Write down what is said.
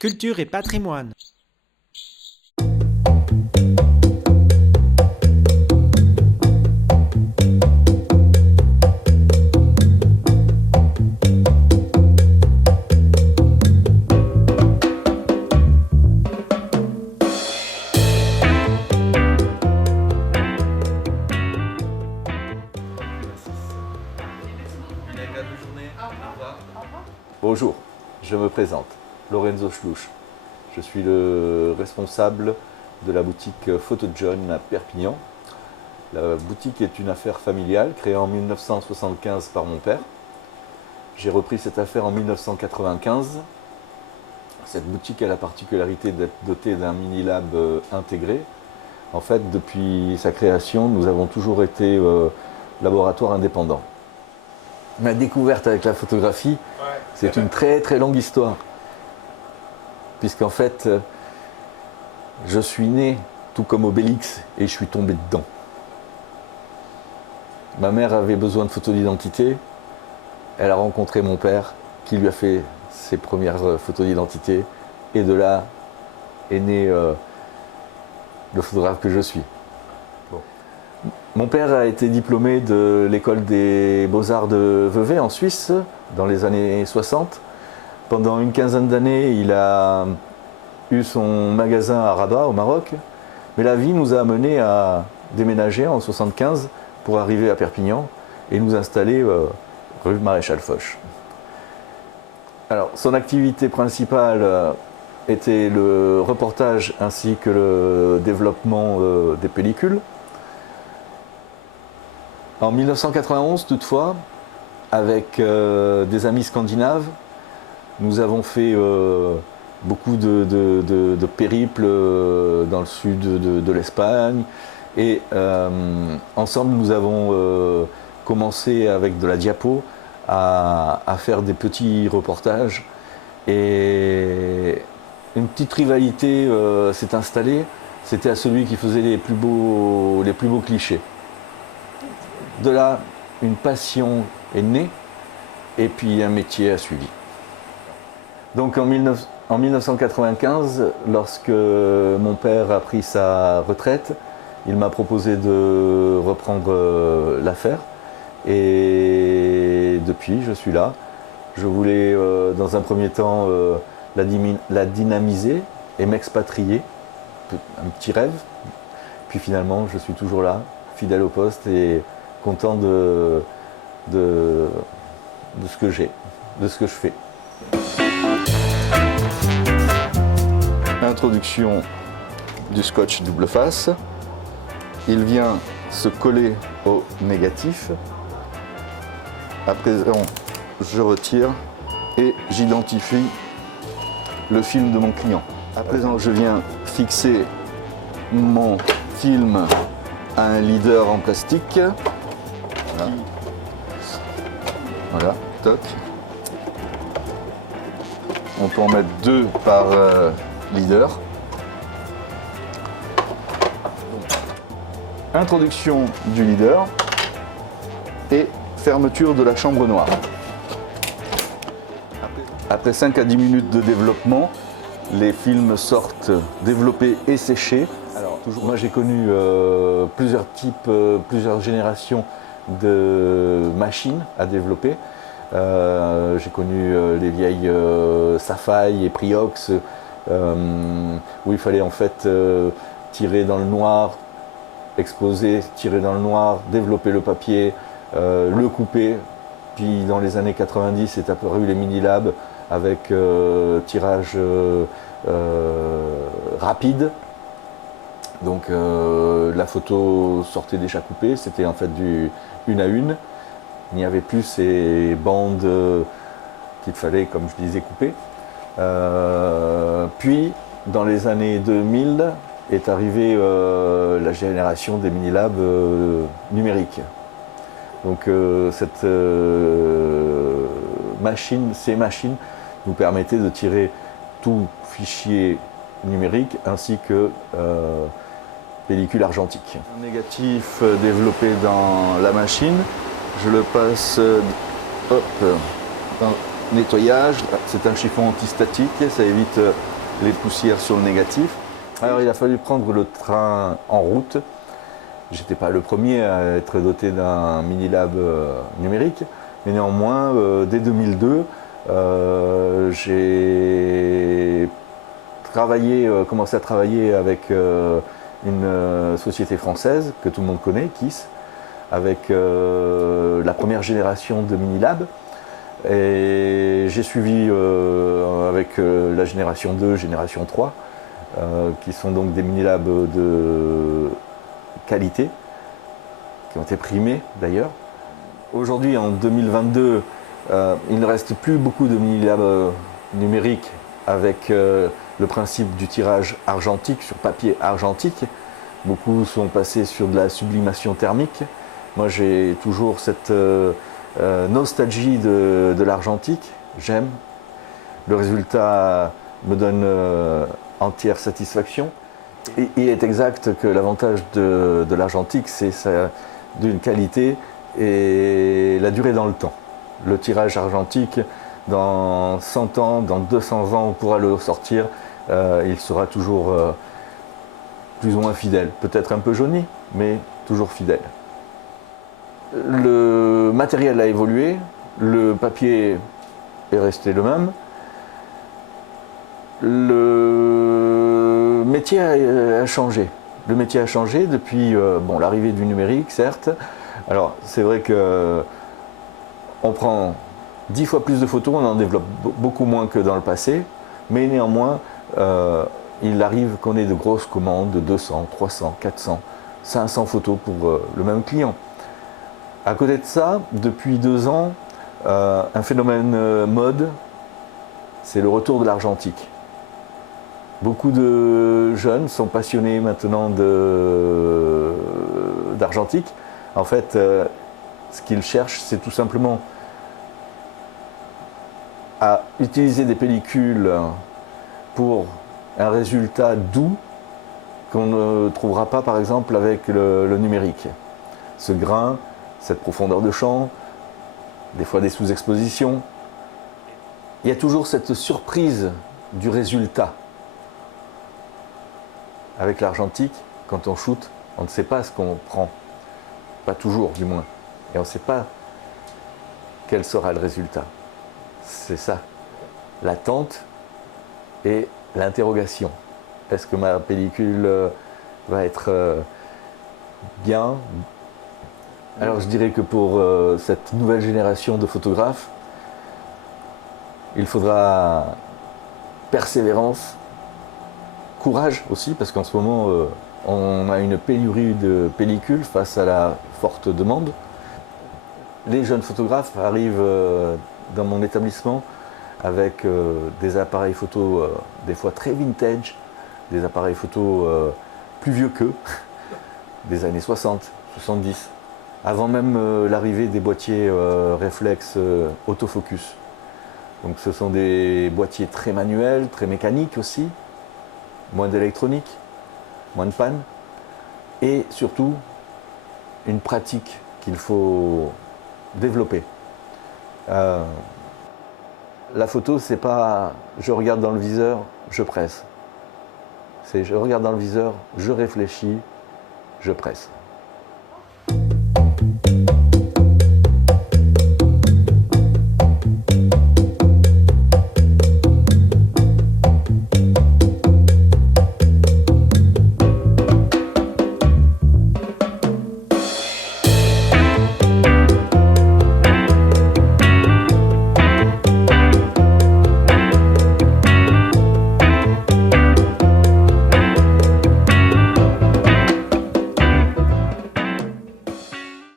Culture et patrimoine. Bonjour, je me présente, Lorenzo Schluch. Je suis le responsable de la boutique Photo John à Perpignan. La boutique est une affaire familiale créée en 1975 par mon père. J'ai repris cette affaire en 1995. Cette boutique a la particularité d'être dotée d'un mini-lab intégré. En fait, depuis sa création, nous avons toujours été laboratoire indépendant. Ma découverte avec la photographie, c'est une très très longue histoire. Puisqu'en fait, je suis né tout comme Obélix et je suis tombé dedans. Ma mère avait besoin de photos d'identité. Elle a rencontré mon père qui lui a fait ses premières photos d'identité. Et de là est né le photographe que je suis. Bon. Mon père a été diplômé de l'école des beaux-arts de Vevey en Suisse dans les années 60. Pendant une quinzaine d'années, il a eu son magasin à Rabat, au Maroc. Mais la vie nous a amenés à déménager en 1975 pour arriver à Perpignan et nous installer rue Maréchal Foch. Alors, son activité principale était le reportage ainsi que le développement des pellicules. En 1991, toutefois, avec des amis scandinaves, nous avons fait beaucoup de périples dans le sud de l'Espagne et ensemble nous avons commencé avec de la diapo à faire des petits reportages et une petite rivalité s'est installée, c'était à celui qui faisait les plus beaux clichés. De là, une passion est née et puis un métier a suivi. Donc en 1995, lorsque mon père a pris sa retraite, il m'a proposé de reprendre l'affaire et depuis je suis là. Je voulais dans un premier temps la dynamiser et m'expatrier, un petit rêve. Puis finalement je suis toujours là, fidèle au poste et content de ce que j'ai, de ce que je fais. Introduction du scotch double face. Il vient se coller au négatif. À présent, je retire et j'identifie le film de mon client. À présent, je viens fixer mon film à un leader en plastique. Voilà, voilà, toc. On peut en mettre 2 par leader. Introduction du leader et fermeture de la chambre noire. Après 5 à 10 minutes de développement, les films sortent développés et séchés. Alors, moi j'ai connu plusieurs types, plusieurs générations de machines à développer. J'ai connu les vieilles Safai et Priox où il fallait en fait tirer dans le noir, exposer, tirer dans le noir, développer le papier, le couper. Puis dans les années 90 est apparu les mini-labs avec tirage rapide. Donc la photo sortait déjà coupée, c'était en fait du 1 à 1. Il n'y avait plus ces bandes qu'il fallait, comme je disais, couper. Puis, dans les années 2000, est arrivée la génération des mini-labs numériques. Donc, ces machines nous permettaient de tirer tout fichier numérique ainsi que pellicule argentique. Un négatif développé dans la machine. Je le passe nettoyage, c'est un chiffon antistatique, ça évite les poussières sur le négatif. Alors il a fallu prendre le train en route. J'étais pas le premier à être doté d'un mini-lab numérique, mais néanmoins, dès 2002, j'ai commencé à travailler avec une société française que tout le monde connaît, KISS, avec la première génération de mini-lab. Et j'ai suivi avec la génération 2, génération 3, qui sont donc des mini-labs de qualité, qui ont été primés d'ailleurs. Aujourd'hui, en 2022, il ne reste plus beaucoup de mini-labs numériques avec le principe du tirage argentique sur papier argentique. Beaucoup sont passés sur de la sublimation thermique. Moi, j'ai toujours cette nostalgie de l'argentique. J'aime. Le résultat me donne entière satisfaction. Et il est exact que l'avantage de l'argentique, c'est d'une qualité et la durée dans le temps. Le tirage argentique, dans 100 ans, dans 200 ans, on pourra le sortir, il sera toujours plus ou moins fidèle. Peut-être un peu jauni, mais toujours fidèle. Le matériel a évolué, le papier est resté le même. Le métier a changé. Le métier a changé depuis l'arrivée du numérique, certes. Alors, c'est vrai que on prend 10 fois plus de photos, on en développe beaucoup moins que dans le passé, mais néanmoins, il arrive qu'on ait de grosses commandes de 200, 300, 400, 500 photos pour le même client. À côté de ça, depuis 2 ans, un phénomène mode, c'est le retour de l'argentique. Beaucoup de jeunes sont passionnés maintenant d'argentique. En fait, ce qu'ils cherchent, c'est tout simplement à utiliser des pellicules pour un résultat doux qu'on ne trouvera pas par exemple avec le numérique. Ce grain, cette profondeur de champ, des fois des sous-expositions. Il y a toujours cette surprise du résultat. Avec l'argentique, quand on shoot, on ne sait pas ce qu'on prend. Pas toujours, du moins. Et on ne sait pas quel sera le résultat. C'est ça. L'attente et l'interrogation. Est-ce que ma pellicule va être bien? Alors je dirais que pour cette nouvelle génération de photographes, il faudra persévérance, courage aussi, parce qu'en ce moment, on a une pénurie de pellicules face à la forte demande. Les jeunes photographes arrivent dans mon établissement avec des appareils photo des fois très vintage, des appareils photo plus vieux qu'eux, des années 60, 70, avant même l'arrivée des boîtiers réflexes autofocus. Donc ce sont des boîtiers très manuels, très mécaniques aussi, moins d'électronique, moins de panne, et surtout une pratique qu'il faut développer. La photo, c'est pas je regarde dans le viseur, je presse. C'est je regarde dans le viseur, je réfléchis, je presse.